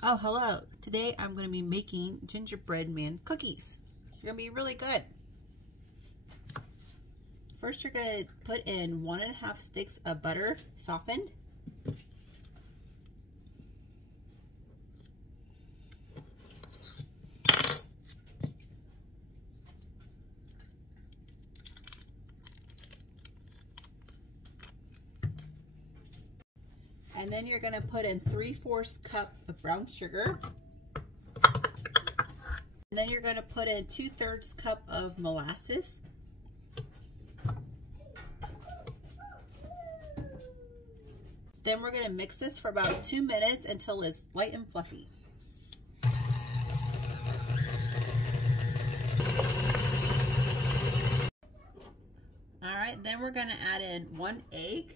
Oh, hello. Today I'm going to be making gingerbread man cookies. They're going to be really good. First, you're going to put in 1.5 sticks of butter, softened. And then you're going to put in 3/4 cup of brown sugar. And then you're going to put in 2/3 cup of molasses. Then we're going to mix this for about 2 minutes until it's light and fluffy. All right, then we're going to add in 1 egg.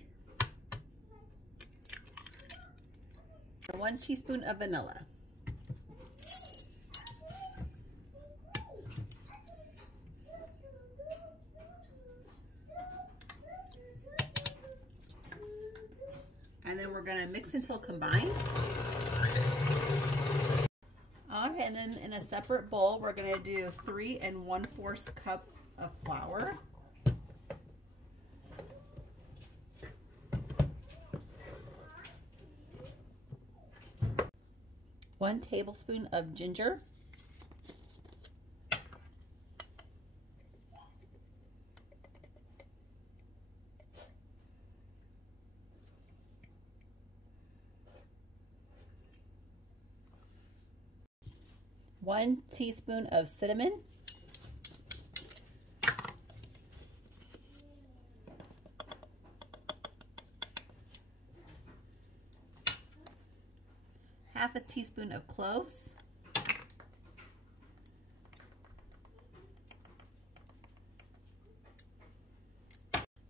1 teaspoon of vanilla. And then we're going to mix until combined. Okay, and then in a separate bowl, we're going to do 3 1/4 cup of flour. One tablespoon of ginger. One teaspoon of cinnamon. Half a teaspoon of cloves.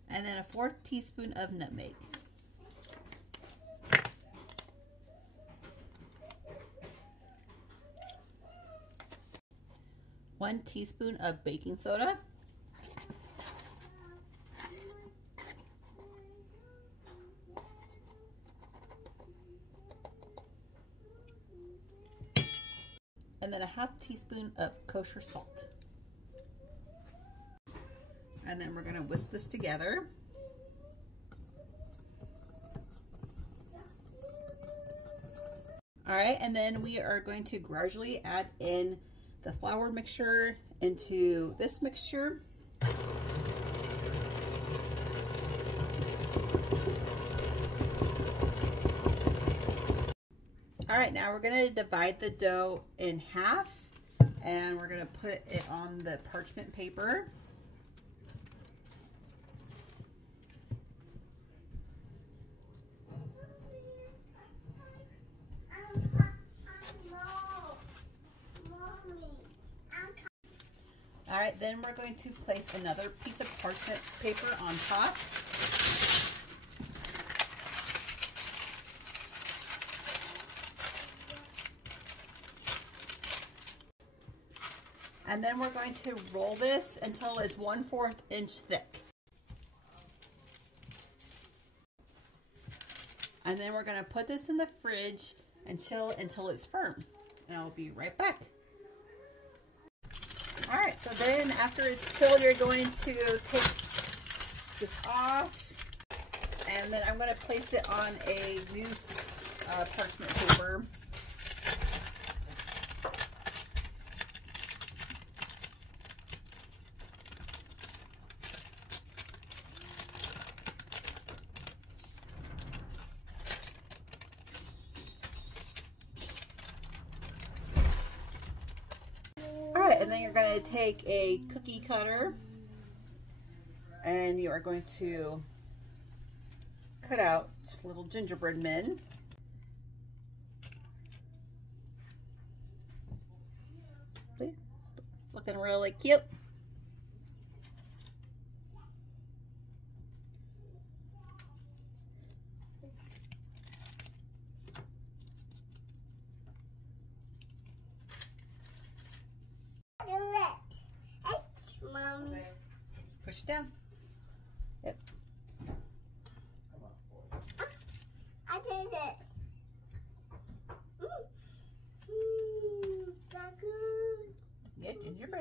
And then a 1/4 teaspoon of nutmeg. One teaspoon of baking soda. And then a 1/2 teaspoon of kosher salt. And then we're going to whisk this together. All right, and then we are going to gradually add in the flour mixture into this mixture. All right, now we're going to divide the dough in half, and we're going to put it on the parchment paper. All right, then we're going to place another piece of parchment paper on top. And then we're going to roll this until it's 1/4 inch thick. And then we're going to put this in the fridge and chill until it's firm. And I'll be right back. All right, so then after it's chilled, you're going to take this off. And then I'm going to place it on a loose parchment paper. And then you're going to take a cookie cutter and you are going to cut out little gingerbread men. See? It's looking really cute. Mommy. Push it down. Yep. I did it.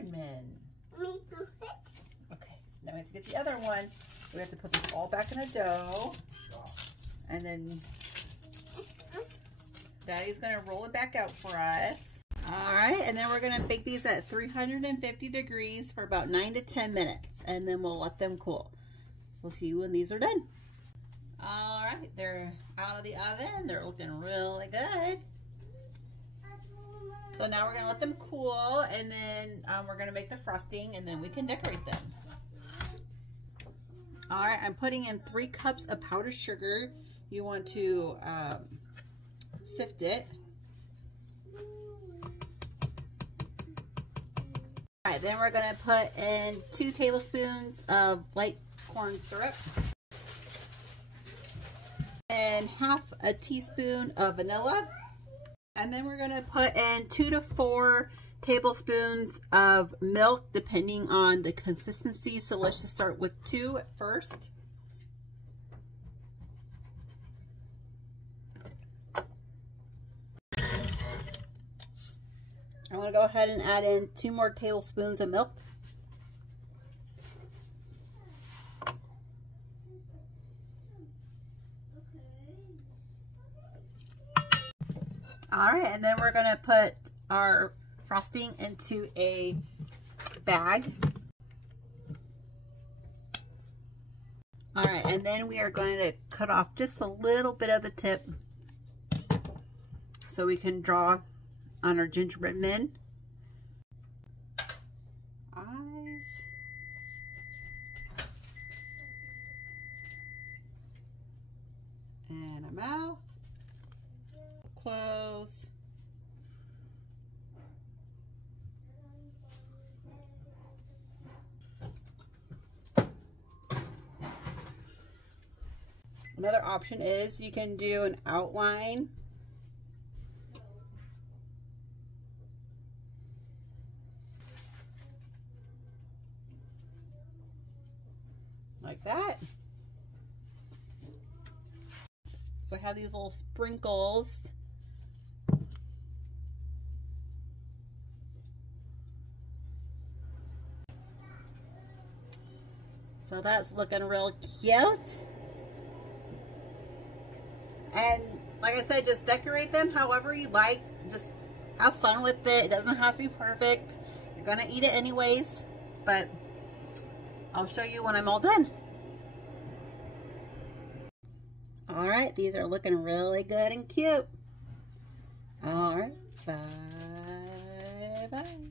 gingerbread men. Okay, now we have to get the other one. We have to put this all back in a dough. And then Daddy's going to roll it back out for us. Alright, and then we're going to bake these at 350 degrees for about 9 to 10 minutes. And then we'll let them cool. So we'll see you when these are done. Alright, they're out of the oven. They're looking really good. So now we're going to let them cool, and then we're going to make the frosting, and then we can decorate them. Alright, I'm putting in 3 cups of powdered sugar. You want to sift it. Alright, then we're going to put in 2 tablespoons of light corn syrup. And half a teaspoon of vanilla. And then we're going to put in 2 to 4 tablespoons of milk, depending on the consistency. So let's just start with 2 at first. I'm going to go ahead and add in 2 more tablespoons of milk. Alright, and then we're going to put our frosting into a bag. Alright, and then we are going to cut off just a little bit of the tip so we can draw on our gingerbread men. Eyes. And a mouth. Close. Another option is you can do an outline. Like that. So I have these little sprinkles. So that's looking real cute. And like I said, just decorate them however you like. Just have fun with it. It doesn't have to be perfect. You're gonna eat it anyways, but I'll show you when I'm all done. Alright, these are looking really good and cute. Alright, bye bye.